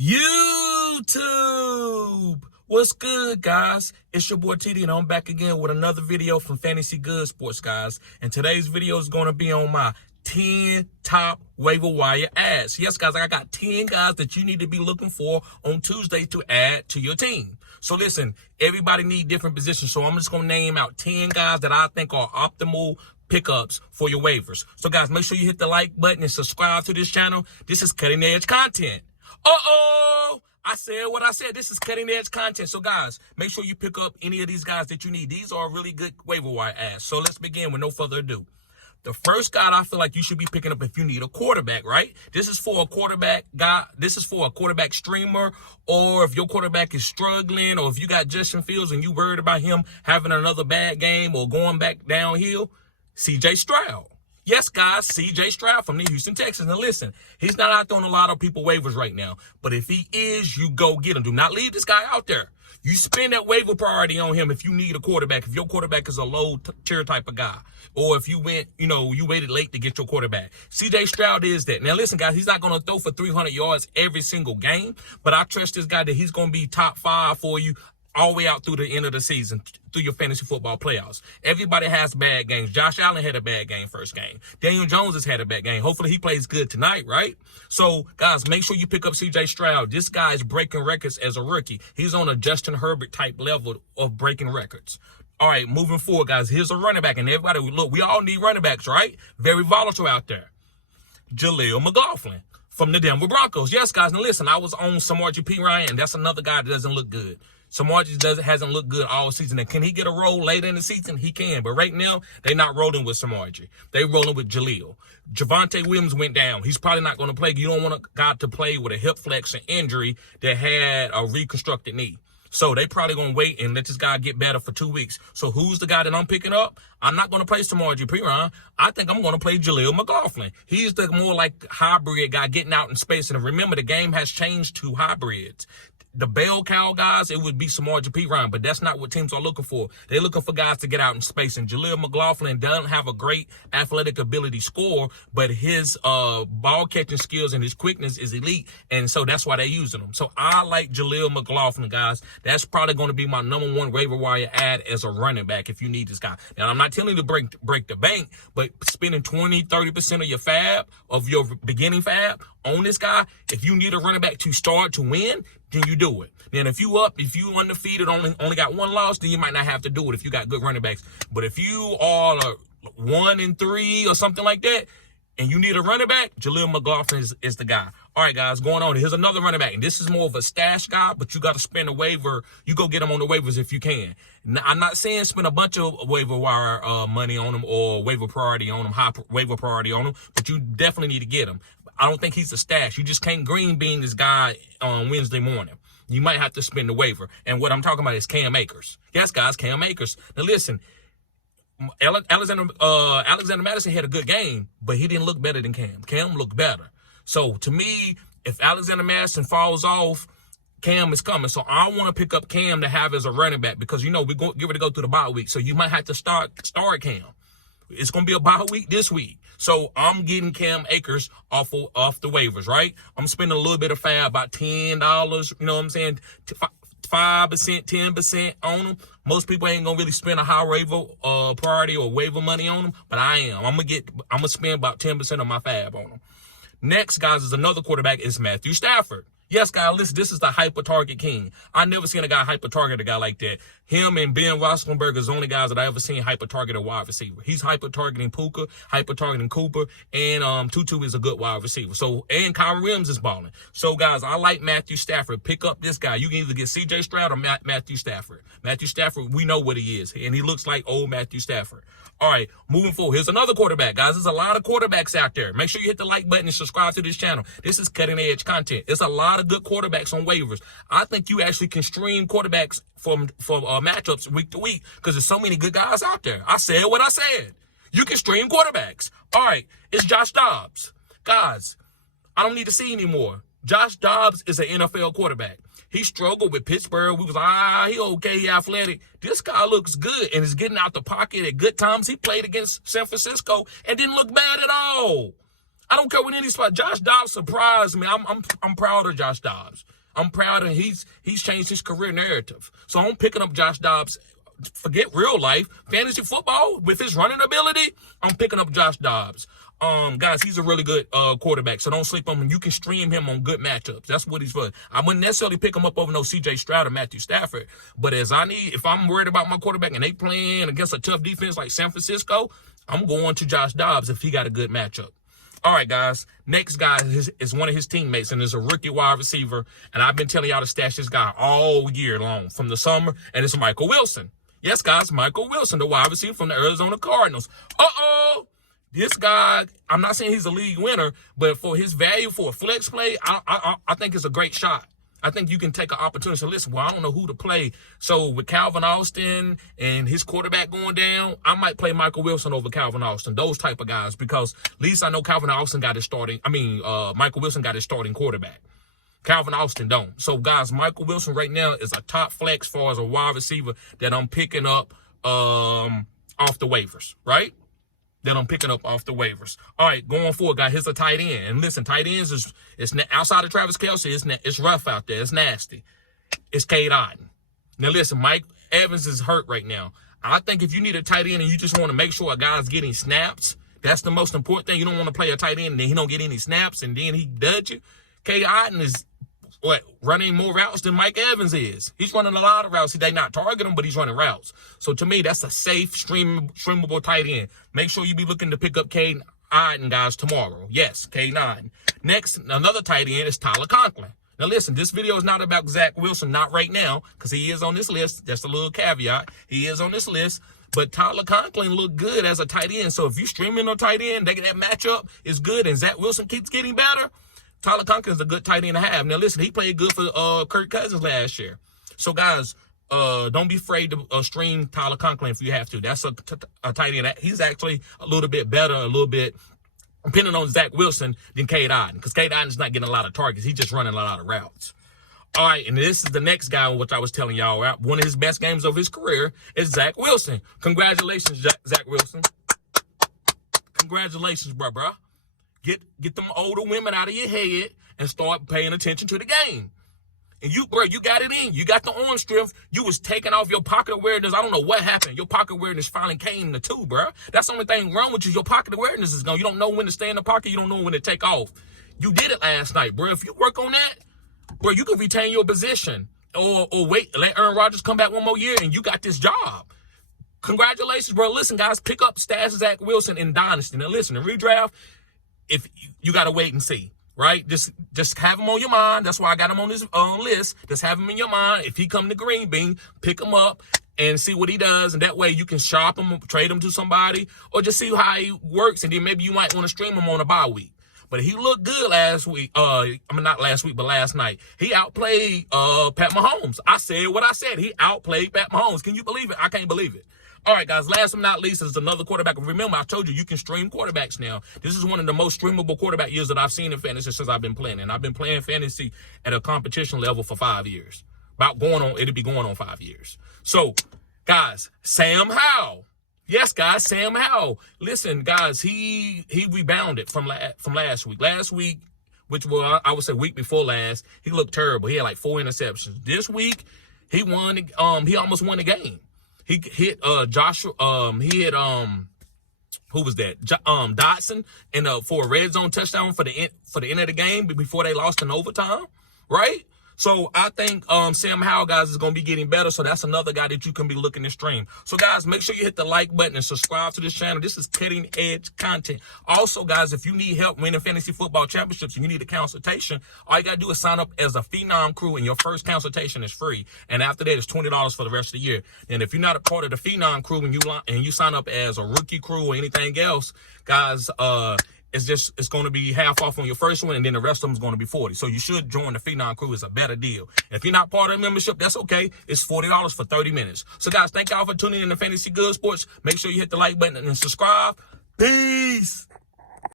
YouTube! What's good, guys? It's your boy TD, and I'm back again with another video from Fantasy Good Sports, guys. And today's video is going to be on my 10 top waiver wire ads. Yes, guys, I got 10 guys that you need to be looking for on Tuesday to add to your team. So listen, everybody need different positions, so I'm just going to name out 10 guys that I think are optimal pickups for your waivers. So, guys, make sure you hit the like button and subscribe to this channel. This is cutting edge content. I said what I said. This is cutting edge content. So, guys, make sure you pick up any of these guys that you need. These are really good waiver wire ads. So let's begin with no further ado. The first guy I feel like you should be picking up if you need a quarterback, right? This is for a quarterback guy. This is for a quarterback streamer, or if your quarterback is struggling, or if you got Justin Fields and you worried about him having another bad game or going back downhill, CJ Stroud. Yes, guys, CJ Stroud from the Houston Texans. Now, listen, he's not out there on a lot of people waivers right now. But if he is, you go get him. Do not leave this guy out there. You spend that waiver priority on him if you need a quarterback, if your quarterback is a low-tier type of guy. Or if you you waited late to get your quarterback. CJ Stroud is that. Now, listen, guys, he's not going to throw for 300 yards every single game. But I trust this guy that he's going to be top 5 for you all the way out through the end of the season, through your fantasy football playoffs. Everybody has bad games. Josh Allen had a bad game first game. Daniel Jones has had a bad game. Hopefully he plays good tonight, right? So, guys, make sure you pick up CJ Stroud. This guy is breaking records as a rookie. He's on a Justin Herbert type level of breaking records. All right, moving forward, guys, here's a running back. And everybody, look, we all need running backs, right? Very volatile out there. Jaleel McLaughlin from the Denver Broncos. Yes, guys, now listen, I was on Samaje Perine. That's another guy that doesn't look good. Samaje hasn't looked good all season. And can he get a role later in the season? He can. But right now, they're not rolling with Samaje. They're rolling with Jaleel. Javonte Williams went down. He's probably not going to play. You don't want a guy to play with a hip flexion injury that had a reconstructed knee. So they probably going to wait and let this guy get better for 2 weeks. So who's the guy that I'm picking up? I'm not going to play Samaje Perine. I think I'm going to play Jaleel McLaughlin. He's the more like hybrid guy getting out in space. And remember, the game has changed to hybrids. The bell cow guys, it would be Samaje Perine, but that's not what teams are looking for. They're looking for guys to get out in space. And Jaleel McLaughlin doesn't have a great athletic ability score, but his ball catching skills and his quickness is elite, and so that's why they're using him. So I like Jaleel McLaughlin, guys. That's probably going to be my #1 waiver wire ad as a running back if you need this guy. Now, I'm not telling you to break the bank, but spending 20-30% of your fab, of your beginning fab on this guy, if you need a running back to start to win, then you do it. Then if you undefeated, only got one loss, then you might not have to do it if you got good running backs. But if you are 1-3 or something like that, and you need a running back, Jaleel McLaughlin is the guy. All right, guys, going on. Here's another running back. And this is more of a stash guy, but you got to spend a waiver. You go get him on the waivers if you can. Now, I'm not saying spend a bunch of waiver wire money on him or waiver priority on him, high waiver priority on him, but you definitely need to get him. I don't think he's a stash. You just can't green bean this guy on Wednesday morning. You might have to spend the waiver. And what I'm talking about is Cam Akers. Yes, guys, Cam Akers. Now, listen, Alexander Madison had a good game, but he didn't look better than Cam. Cam looked better. So, to me, if Alexander Madison falls off, Cam is coming. So, I want to pick up Cam to have as a running back because, we're going to get ready to go through the bye week. So, you might have to start Cam. It's going to be a bye week this week. So I'm getting Cam Akers off the waivers, right? I'm spending a little bit of fab, about $10, you know what I'm saying? 5%, 10% on them. Most people ain't gonna really spend a high waiver priority or waiver money on them, but I am. I'm gonna spend about 10% of my fab on them. Next, guys, is another quarterback. Is Matthew Stafford. Yes, guys, listen, this is the hyper-target king. I never seen a guy hyper-target a guy like that. Him and Ben Roethlisberger is the only guys that I ever seen hyper-target a wide receiver. He's hyper-targeting Puka, hyper-targeting Cooper, and Tutu is a good wide receiver. So, and Kyron Williams is balling. So, guys, I like Matthew Stafford. Pick up this guy. You can either get CJ Stroud or Matthew Stafford. Matthew Stafford, we know what he is, and he looks like old Matthew Stafford. All right, moving forward. Here's another quarterback, guys. There's a lot of quarterbacks out there. Make sure you hit the like button and subscribe to this channel. This is cutting edge content. There's a lot of good quarterbacks on waivers. I think you actually can stream quarterbacks for matchups week to week because there's so many good guys out there. I said what I said. You can stream quarterbacks. All right, it's Josh Dobbs. Guys, I don't need to see anymore. Josh Dobbs is an NFL quarterback. He struggled with Pittsburgh. We was like, he okay, he athletic. This guy looks good and is getting out the pocket at good times. He played against San Francisco and didn't look bad at all. I don't care what any spot. Josh Dobbs surprised me. I'm proud of Josh Dobbs. I'm proud of he's changed his career narrative. So I'm picking up Josh Dobbs. Forget real life, fantasy football with his running ability. I'm picking up Josh Dobbs. Guys, he's a really good quarterback, so don't sleep on him. You can stream him on good matchups. That's what he's for. I wouldn't necessarily pick him up over no C.J. Stroud or Matthew Stafford, but if I'm worried about my quarterback and they playing against a tough defense like San Francisco, I'm going to Josh Dobbs if he got a good matchup. All right, guys. Next guy is one of his teammates, and is a rookie wide receiver, and I've been telling y'all to stash this guy all year long from the summer, and it's Michael Wilson. Yes, guys, Michael Wilson, the wide receiver from the Arizona Cardinals. This guy, I'm not saying he's a league winner, but for his value for a flex play, I think it's a great shot. I think you can take an opportunity to listen. Well, I don't know who to play. So with Calvin Austin and his quarterback going down, I might play Michael Wilson over Calvin Austin, those type of guys, because at least I know Michael Wilson got his starting quarterback. Calvin Austin don't. So, guys, Michael Wilson right now is a top flex as far as a wide receiver that I'm picking up off the waivers, right? That I'm picking up off the waivers. All right, going forward, guys, here's a tight end. And listen, tight ends it's outside of Travis Kelce, it's rough out there. It's nasty. It's Cade Otton. Now, listen, Mike Evans is hurt right now. I think if you need a tight end and you just want to make sure a guy's getting snaps, that's the most important thing. You don't want to play a tight end and then he don't get any snaps and then he duds you. Cade Otton is running more routes than Mike Evans is. He's running a lot of routes. They not target him, but he's running routes. So to me, that's a safe, streamable tight end. Make sure you be looking to pick up Cade Otton, guys, tomorrow. Yes, Cade Otton. Next, another tight end is Tyler Conklin. Now listen, this video is not about Zach Wilson, not right now, because he is on this list. That's a little caveat. He is on this list. But Tyler Conklin looked good as a tight end. So if you streaming a tight end, that matchup is good, and Zach Wilson keeps getting better, Tyler Conklin is a good tight end to have. Now, listen, he played good for Kirk Cousins last year. So, guys, don't be afraid to stream Tyler Conklin if you have to. That's a tight end. He's actually a little bit better, depending on Zach Wilson, than Cade Otton, because Cade Otton is not getting a lot of targets. He's just running a lot of routes. All right, and this is the next guy, which I was telling y'all about. One of his best games of his career is Zach Wilson. Congratulations, Zach Wilson. Congratulations, bro. Get them older women out of your head and start paying attention to the game. And you got it in. You got the arm strength. You was taking off your pocket awareness. I don't know what happened. Your pocket awareness finally came to two, bro. That's the only thing wrong with you. Your pocket awareness is gone. You don't know when to stay in the pocket. You don't know when to take off. You did it last night, bro. If you work on that, bro, you can retain your position. Or wait, let Aaron Rodgers come back one more year and you got this job. Congratulations, bro. Listen, guys, pick up stash Zach Wilson in Dynasty. Now, listen, in redraft, if you got to wait and see, right? Just have him on your mind. That's why I got him on this list. Just have him in your mind. If he come to Green Bean, pick him up and see what he does. And that way you can shop him, trade him to somebody, or just see how he works. And then maybe you might want to stream him on a bye week. But he looked good last week. Not last week, but last night. He outplayed Pat Mahomes. I said what I said. He outplayed Pat Mahomes. Can you believe it? I can't believe it. All right, guys, last but not least is another quarterback. Remember, I told you can stream quarterbacks now. This is one of the most streamable quarterback years that I've seen in fantasy since I've been playing. And I've been playing fantasy at a competition level for 5 years. It'll be going on 5 years. So, guys, Sam Howell. Yes, guys, Sam Howell. Listen, guys, he rebounded from last week. Last week, which was, I would say week before last, he looked terrible. He had like 4 interceptions. This week, he almost won the game. He hit Joshua. He hit who was that? Dotson for a red zone touchdown for the end of the game before they lost in overtime, right? So I think Sam Howell, guys, is going to be getting better. So that's another guy that you can be looking to stream. So, guys, make sure you hit the like button and subscribe to this channel. This is cutting-edge content. Also, guys, if you need help winning fantasy football championships and you need a consultation, all you got to do is sign up as a Phenom Crew, and your first consultation is free. And after that, it's $20 for the rest of the year. And if you're not a part of the Phenom Crew and you sign up as a rookie crew or anything else, guys, it's going to be half off on your first one, and then the rest of them is going to be 40. So you should join the Phenom Crew. It's a better deal. If you're not part of the membership, that's okay. It's $40 for 30 minutes. So, guys, thank y'all for tuning in to Fantasy Good Sports. Make sure you hit the like button and subscribe. Peace.